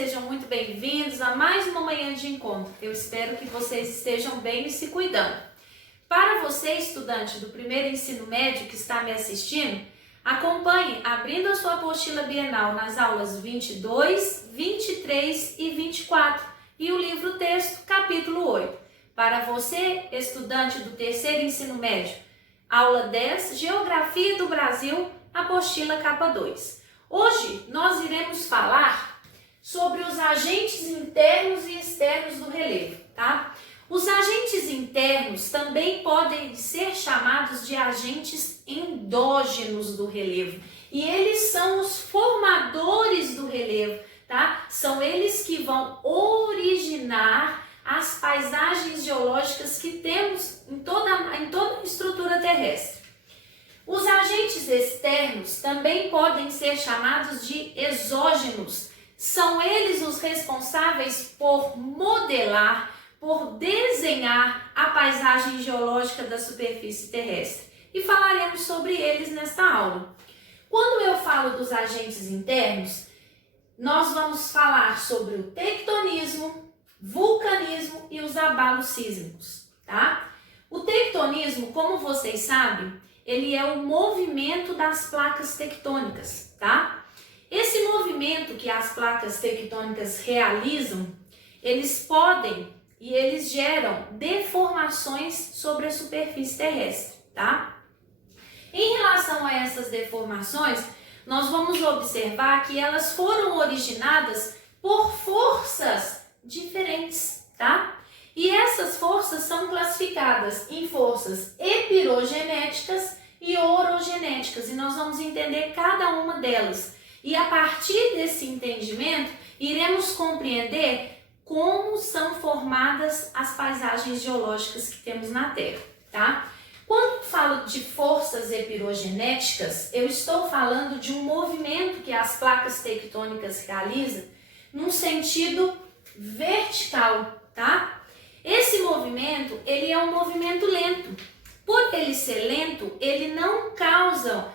sejam muito bem-vindos a mais uma manhã de encontro. Eu espero que vocês estejam bem e se cuidando. Para você, estudante do primeiro ensino médio que está me assistindo, acompanhe abrindo a sua apostila bienal nas aulas 22, 23 e 24 e o livro texto, capítulo 8. Para você, estudante do terceiro ensino médio, aula 10, Geografia do Brasil, apostila capa 2. Hoje nós iremos falar sobre os agentes internos e externos do relevo, tá? Os agentes internos também podem ser chamados de agentes endógenos do relevo. E eles são os formadores do relevo, tá? São eles que vão originar as paisagens geológicas que temos em toda a estrutura terrestre. Os agentes externos também podem ser chamados de exógenos. São eles os responsáveis por modelar, por desenhar a paisagem geológica da superfície terrestre. E falaremos sobre eles nesta aula. Quando eu falo dos agentes internos, nós vamos falar sobre o tectonismo, vulcanismo e os abalos sísmicos, tá? O tectonismo, como vocês sabem, ele é o movimento das placas tectônicas, tá? Esse movimento que as placas tectônicas realizam, eles podem e eles geram deformações sobre a superfície terrestre, tá? Em relação a essas deformações, nós vamos observar que elas foram originadas por forças diferentes, tá? E essas forças são classificadas em forças epirogenéticas e orogenéticas, e nós vamos entender cada uma delas. E a partir desse entendimento, iremos compreender como são formadas as paisagens geológicas que temos na Terra, tá? Quando eu falo de forças epirogenéticas, eu estou falando de um movimento que as placas tectônicas realizam num sentido vertical, tá? Esse movimento, ele é um movimento lento. Por ele ser lento, ele não causa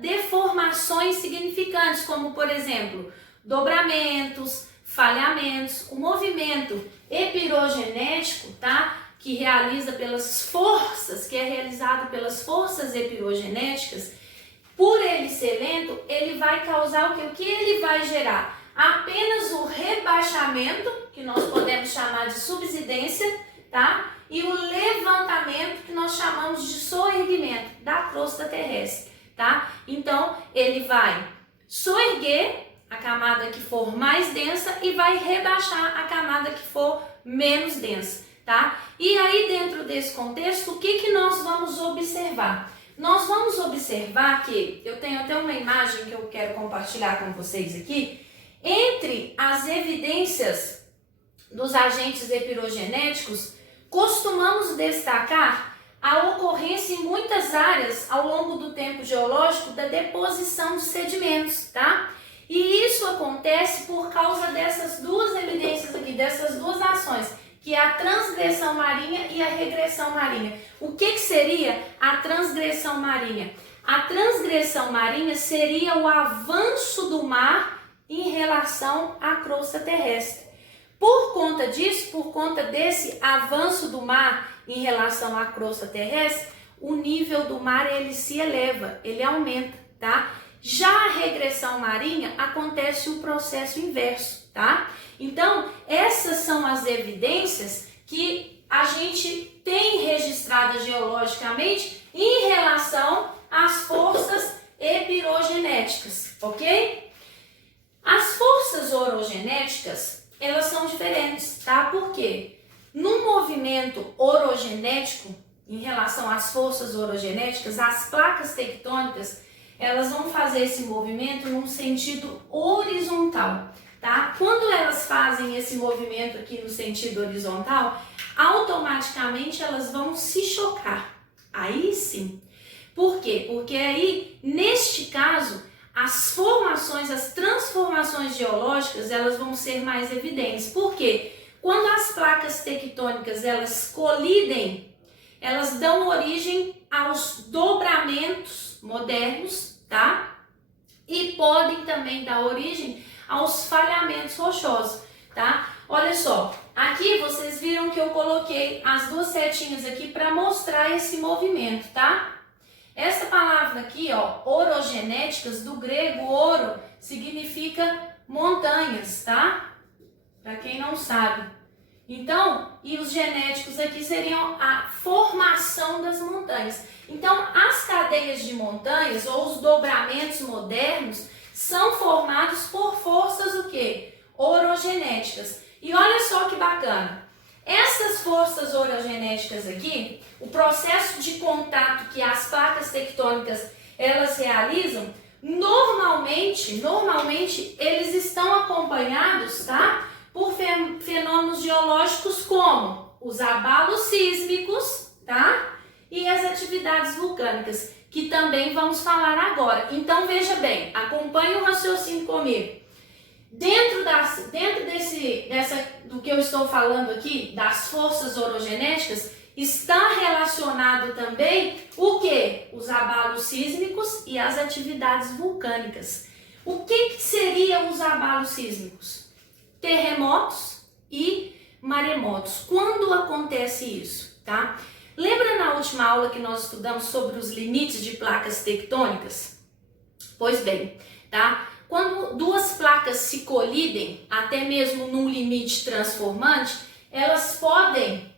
deformações significantes, como por exemplo, dobramentos, falhamentos. O movimento epirogenético, tá? Que realiza pelas forças, que é realizado pelas forças epirogenéticas, por ele ser lento, ele vai causar o quê? O que ele vai gerar? Apenas o rebaixamento, que nós podemos chamar de subsidência, tá? E o levantamento, que nós chamamos de soerguimento da crosta terrestre, tá? Então, ele vai soerguer a camada que for mais densa e vai rebaixar a camada que for menos densa, tá? E aí, dentro desse contexto, o que nós vamos observar? Nós vamos observar que, eu tenho até uma imagem que eu quero compartilhar com vocês aqui, entre as evidências dos agentes epirogenéticos, costumamos destacar a ocorrência em muitas áreas ao longo do tempo geológico da deposição de sedimentos, tá? E isso acontece por causa dessas duas evidências aqui, dessas duas ações, que é a transgressão marinha e a regressão marinha. O que seria a transgressão marinha? A transgressão marinha seria o avanço do mar em relação à crosta terrestre. Por conta disso, por conta desse avanço do mar em relação à crosta terrestre, o nível do mar ele se eleva, ele aumenta, tá? Já a regressão marinha acontece o processo inverso, tá? Então, essas são as evidências que a gente tem registradas geologicamente em relação às forças epirogenéticas, ok? As forças orogenéticas, elas são diferentes, tá? Por quê? No movimento orogenético, em relação às forças orogenéticas, as placas tectônicas, elas vão fazer esse movimento num sentido horizontal, tá? Quando elas fazem esse movimento aqui no sentido horizontal, automaticamente elas vão se chocar. Aí sim. Por quê? Porque aí, neste caso, as formações, as transformações geológicas, elas vão ser mais evidentes. Por quê? Quando as placas tectônicas, elas colidem, elas dão origem aos dobramentos modernos, tá? E podem também dar origem aos falhamentos rochosos, tá? Olha só, aqui vocês viram que eu coloquei as duas setinhas aqui para mostrar esse movimento, tá? Essa palavra aqui, ó, orogenéticas, do grego oro, significa montanhas, tá? Para quem não sabe. Então, e os genéticos aqui seriam a formação das montanhas. Então, as cadeias de montanhas ou os dobramentos modernos são formados por forças o quê? Orogenéticas. E olha só que bacana. Essas forças orogenéticas aqui, o processo de contato que as placas tectônicas elas realizam, normalmente eles estão acompanhados, tá? Por fenômenos geológicos como os abalos sísmicos, tá? E as atividades vulcânicas, que também vamos falar agora. Então veja bem, acompanhe o raciocínio comigo. Dentro do que eu estou falando aqui, das forças orogenéticas, está relacionado também o que? Os abalos sísmicos e as atividades vulcânicas. O que seriam os abalos sísmicos? Terremotos e maremotos. Quando acontece isso, tá? Lembra na última aula que nós estudamos sobre os limites de placas tectônicas? Pois bem, tá? Quando duas placas se colidem, até mesmo num limite transformante, elas podem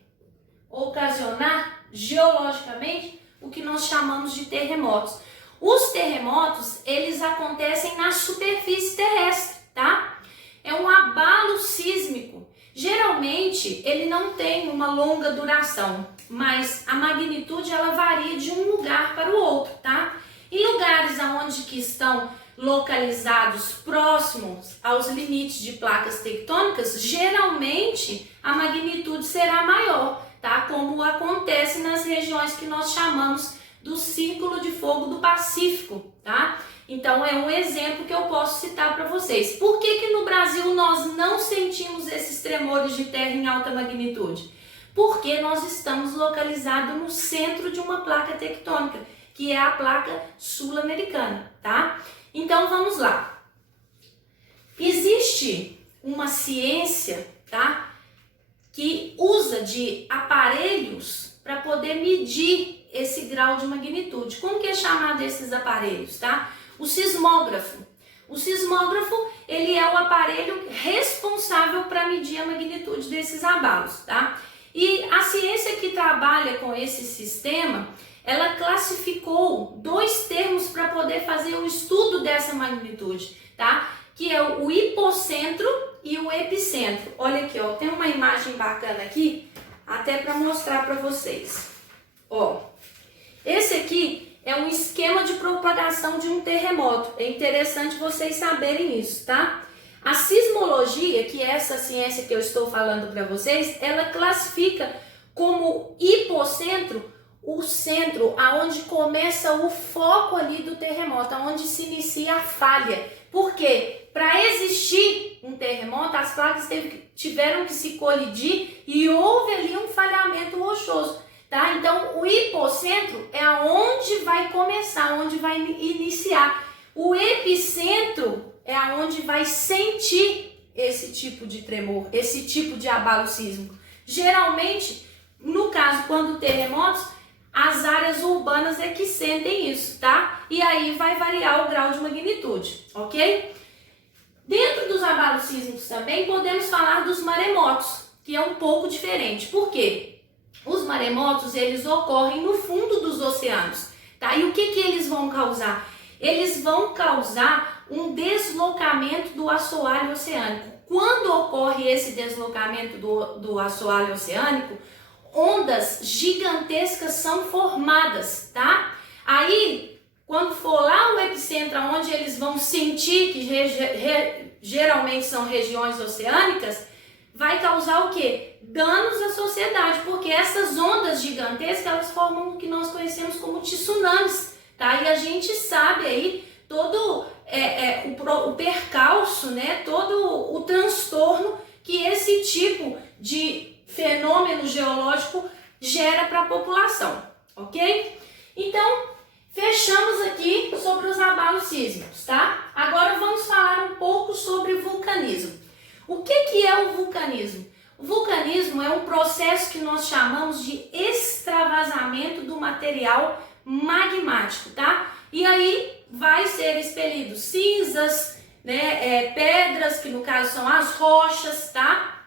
ocasionar geologicamente o que nós chamamos de terremotos. Os terremotos, eles acontecem na superfície terrestre, tá? É um abalo sísmico. Geralmente, ele não tem uma longa duração, mas a magnitude ela varia de um lugar para o outro, tá? Em lugares onde que estão localizados próximos aos limites de placas tectônicas, geralmente a magnitude será maior, tá? Como acontece nas regiões que nós chamamos do Círculo de Fogo do Pacífico, tá? Então é um exemplo que eu posso citar para vocês. Por que no Brasil nós não sentimos esses tremores de terra em alta magnitude? Porque nós estamos localizados no centro de uma placa tectônica, que é a placa sul-americana, tá? Então vamos lá. Existe uma ciência, tá? Que usa de aparelhos para poder medir esse grau de magnitude. Como que é chamado esses aparelhos, tá? O sismógrafo. O sismógrafo, ele é o aparelho responsável para medir a magnitude desses abalos, tá? E a ciência que trabalha com esse sistema, ela classificou dois termos para poder fazer o estudo dessa magnitude, tá? Que é o hipocentro e o epicentro. Olha aqui, ó, tem uma imagem bacana aqui, até para mostrar para vocês. Ó, esse aqui é um esquema de propagação de um terremoto. É interessante vocês saberem isso, tá? A sismologia, que é essa ciência que eu estou falando para vocês, ela classifica como hipocentro o centro aonde começa o foco ali do terremoto, aonde se inicia a falha. Por quê? Para existir um terremoto, as placas tiveram que se colidir e houve ali um falhamento rochoso, tá? Então, o hipocentro é aonde vai começar, onde vai iniciar. O epicentro é aonde vai sentir esse tipo de tremor, esse tipo de abalo sísmico. Geralmente, no caso, quando terremotos, as áreas urbanas é que sentem isso, tá? E aí vai variar o grau de magnitude, ok? Dentro dos abalos sísmicos também podemos falar dos maremotos, que é um pouco diferente. Por quê? Os maremotos, eles ocorrem no fundo dos oceanos, tá? E o que eles vão causar? Eles vão causar um deslocamento do assoalho oceânico. Quando ocorre esse deslocamento do assoalho oceânico, ondas gigantescas são formadas, tá? Aí, quando for lá o epicentro, onde eles vão sentir, que geralmente são regiões oceânicas, vai causar o quê? Danos à sociedade, porque essas ondas gigantescas, elas formam o que nós conhecemos como tsunamis, tá? E a gente sabe aí todo o percalço, né? Todo o transtorno que esse tipo de fenômeno geológico gera para a população, ok? Então, Fechamos aqui sobre os abalos sísmicos, tá? Agora vamos falar um pouco sobre vulcanismo. O que é o vulcanismo? O vulcanismo é um processo que nós chamamos de extravasamento do material magmático, tá? E aí vai ser expelido cinzas, né, pedras, que no caso são as rochas, tá?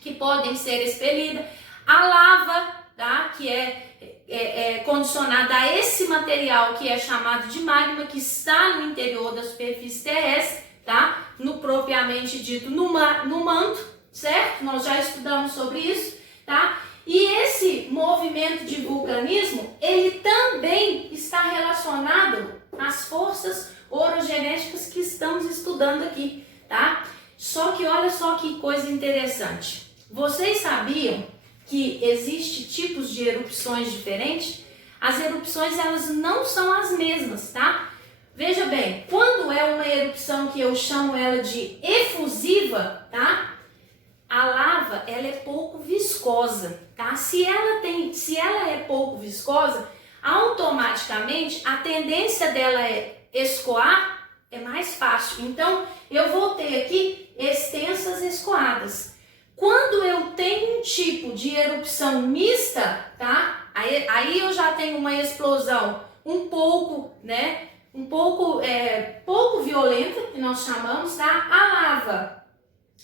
Que podem ser expelidas, a lava, tá? Que é condicionada a esse material que é chamado de magma, que está no interior da superfície terrestre, tá? No propriamente dito, no manto, certo? Nós já estudamos sobre isso, tá? E esse movimento de vulcanismo, ele também está relacionado às forças orogenéticas que estamos estudando aqui, tá? Só que olha só que coisa interessante. Vocês sabiam que existem tipos de erupções diferentes? As erupções, elas não são as mesmas, tá? Veja bem, quando é uma erupção que eu chamo ela de efusiva, tá? A lava, ela é pouco viscosa, tá? Se ela é pouco viscosa, automaticamente a tendência dela escoar é mais fácil. Então, eu vou ter aqui extensas escoadas. Quando eu tenho um tipo de erupção mista, tá? Aí eu já tenho uma explosão um pouco, né? Pouco violenta, que nós chamamos, tá? A lava,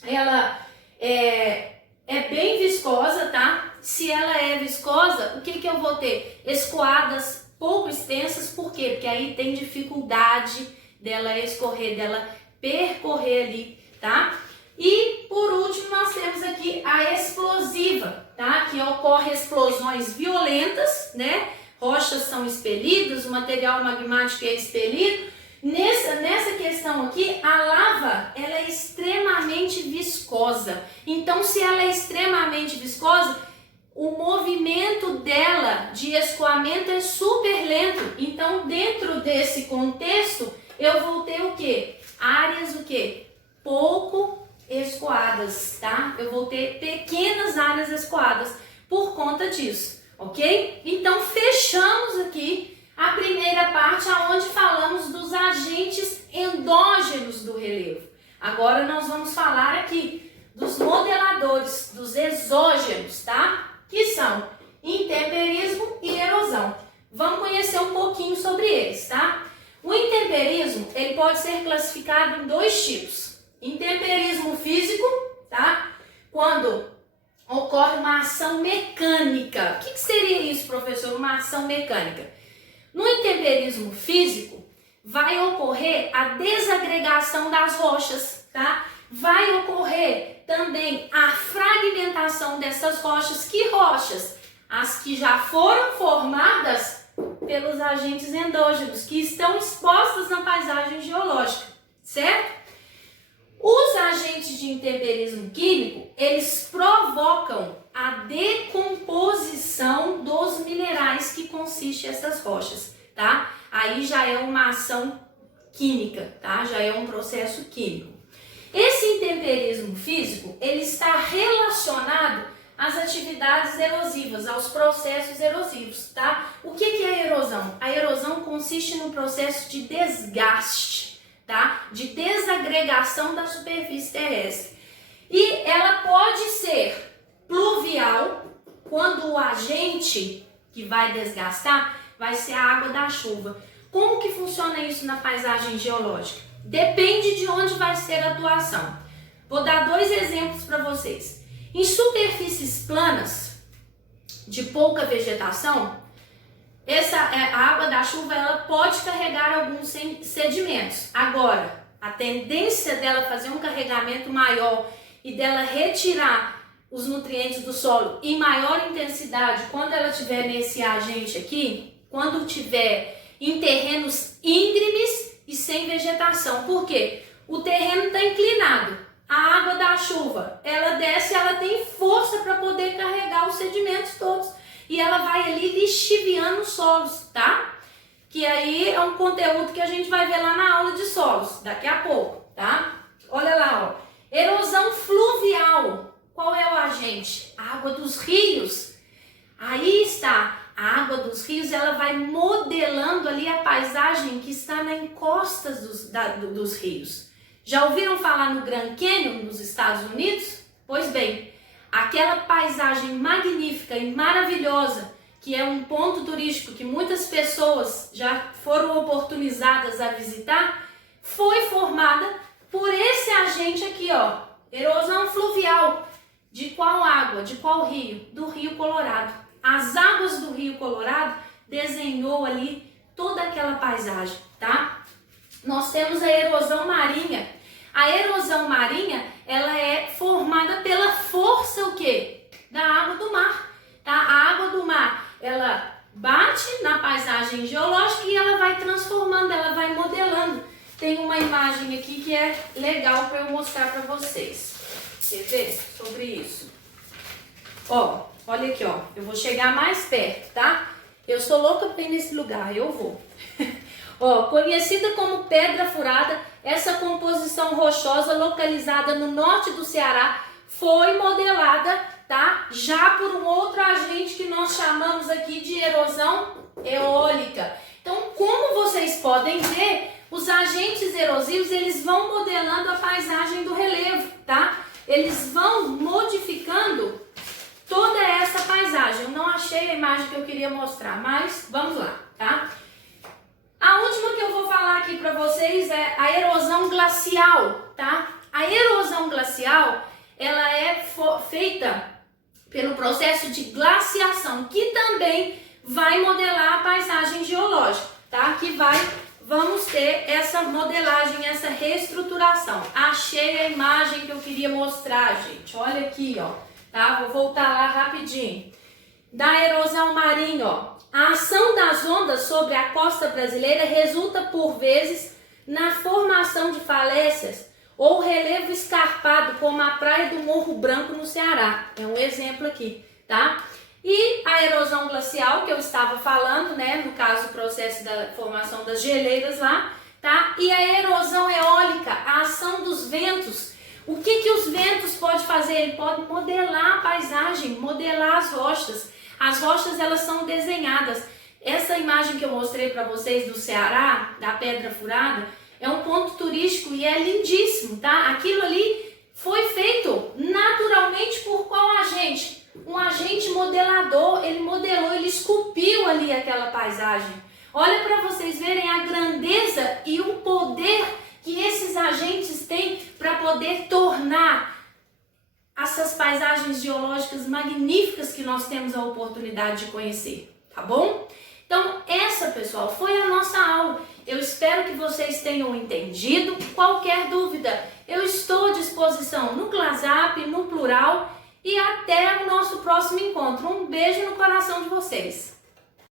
ela é bem viscosa, tá? Se ela é viscosa, o que eu vou ter? Escoadas pouco extensas, por quê? Porque aí tem dificuldade dela escorrer, dela percorrer ali, tá? E por último nós temos aqui a explosiva, tá? Que ocorre explosões violentas, né? Rochas são expelidas, o material magmático é expelido. Nessa questão aqui, a lava, ela é extremamente viscosa. Então, se ela é extremamente viscosa, o movimento dela de escoamento é super lento. Então, dentro desse contexto, eu vou ter o quê? Áreas pouco escoadas, tá? Eu vou ter pequenas áreas escoadas por conta disso, ok? Então, fechamos aqui a primeira parte, onde falamos dos agentes endógenos do relevo. Agora nós vamos falar aqui dos modeladores, dos exógenos, tá? Que são intemperismo e erosão. Vamos conhecer um pouquinho sobre eles, tá? O intemperismo, ele pode ser classificado em dois tipos. Intemperismo físico, tá? Quando ocorre uma ação mecânica. O que seria isso, professor? Uma ação mecânica. No intemperismo físico, vai ocorrer a desagregação das rochas, tá? Vai ocorrer também a fragmentação dessas rochas. Que rochas? As que já foram formadas pelos agentes endógenos, que estão expostas na paisagem geológica, certo? Os agentes de intemperismo químico, eles provocam a decomposição dos minerais que consiste essas rochas, tá? Aí já é uma ação química, tá? Já é um processo químico. Esse intemperismo físico, ele está relacionado às atividades erosivas, aos processos erosivos, tá? O que é a erosão? A erosão consiste no processo de desgaste, tá? De desagregação da superfície terrestre. E ela pode ser pluvial, quando o agente que vai desgastar vai ser a água da chuva. Como que funciona isso na paisagem geológica? Depende de onde vai ser a atuação. Vou dar dois exemplos para vocês. Em superfícies planas, de pouca vegetação, a água da chuva, ela pode carregar alguns sedimentos. Agora, a tendência dela fazer um carregamento maior e dela retirar os nutrientes do solo em maior intensidade quando ela estiver nesse agente aqui, quando tiver em terrenos íngremes e sem vegetação. Por quê? O terreno está inclinado. A água da chuva, ela desce, ela tem força para poder carregar os sedimentos todos. E ela vai ali lixiviando os solos, tá? Que aí é um conteúdo que a gente vai ver lá na aula de solos, daqui a pouco, tá? Olha lá, ó. Erosão fluvial. Qual é o agente? A água dos rios. Aí está. A água dos dos rios, ela vai modelando ali a paisagem que está nas encostas dos rios. Já ouviram falar no Grand Canyon, nos Estados Unidos? Pois bem, aquela paisagem magnífica e maravilhosa, que é um ponto turístico que muitas pessoas já foram oportunizadas a visitar, foi formada por esse agente aqui, ó, erosão fluvial. De qual água? De qual rio? Do Rio Colorado. As águas do Rio Colorado desenhou ali toda aquela paisagem, tá? Nós temos a erosão marinha. A erosão marinha, ela é formada pela força, o quê? Da água do mar, tá? A água do mar, ela bate na paisagem geológica e ela vai transformando, ela vai modelando. Tem uma imagem aqui que é legal para eu mostrar para vocês. Quer ver sobre isso? Ó, olha aqui, ó. Eu vou chegar mais perto, tá? Eu sou louca pra ir nesse lugar, eu vou. Ó, conhecida como pedra furada, essa composição rochosa localizada no norte do Ceará foi modelada, tá? Já por um outro agente que nós chamamos aqui de erosão eólica. Então, como vocês podem ver, os agentes erosivos, eles vão modelando a paisagem do relevo, tá? Eles vão modificando toda essa paisagem. Eu não achei a imagem que eu queria mostrar, mas vamos lá, tá? A última que eu vou falar aqui para vocês é a erosão glacial, tá? A erosão glacial, ela é feita pelo processo de glaciação, que também vai modelar a paisagem geológica, tá? Vamos ter essa modelagem, essa reestruturação. Achei a imagem que eu queria mostrar, gente. Olha aqui, ó. Tá? Vou voltar lá rapidinho. Da erosão marinha, ó. A ação das ondas sobre a costa brasileira resulta, por vezes, na formação de falésias ou relevo escarpado, como a praia do Morro Branco, no Ceará. É um exemplo aqui, tá? E a erosão glacial, que eu estava falando, né, no caso o processo da formação das geleiras lá, tá? E a erosão eólica, a ação dos ventos. O que os ventos podem fazer? Ele pode modelar a paisagem, modelar as rochas. As rochas, elas são desenhadas. Essa imagem que eu mostrei para vocês do Ceará, da Pedra Furada, é um ponto turístico e é lindíssimo, tá? Aquilo ali foi feito naturalmente por qual agente? Um agente modelador, ele modelou, ele esculpiu ali aquela paisagem. Olha para vocês verem a grandeza e o poder que esses agentes têm para poder tornar essas paisagens geológicas magníficas que nós temos a oportunidade de conhecer, tá bom? Então, essa, pessoal, foi a nossa aula. Eu espero que vocês tenham entendido. Qualquer dúvida, eu estou à disposição no Glasap, no Plural. E até o nosso próximo encontro. Um beijo no coração de vocês.